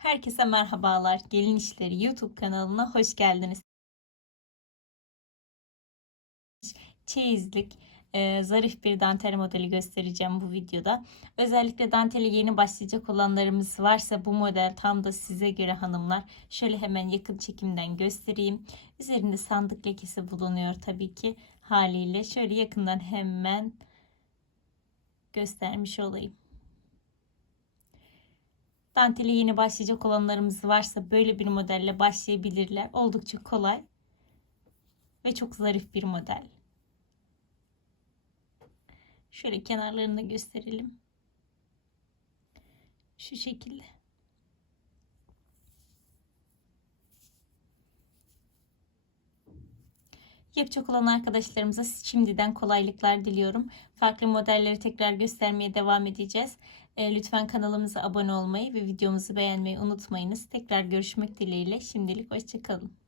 Herkese merhabalar. Gelin İşleri YouTube kanalına hoş geldiniz. Çeyizlik e, zarif bir dantel modeli göstereceğim bu videoda. Özellikle dantele yeni başlayacak olanlarımız varsa bu model tam da size göre hanımlar. Şöyle hemen yakın çekimden göstereyim. Üzerinde sandık lekesi bulunuyor tabii ki haliyle. Şöyle yakından hemen göstermiş olayım. Danteli yeni başlayacak olanlarımız varsa böyle bir modelle başlayabilirler. Oldukça kolay ve çok zarif bir model. Şöyle kenarlarını da gösterelim. Şu şekilde. Yapacak olan arkadaşlarımıza şimdiden kolaylıklar diliyorum. Farklı modelleri tekrar göstermeye devam edeceğiz. E, lütfen kanalımıza abone olmayı ve videomuzu beğenmeyi unutmayınız. Tekrar görüşmek dileğiyle. Şimdilik hoşçakalın.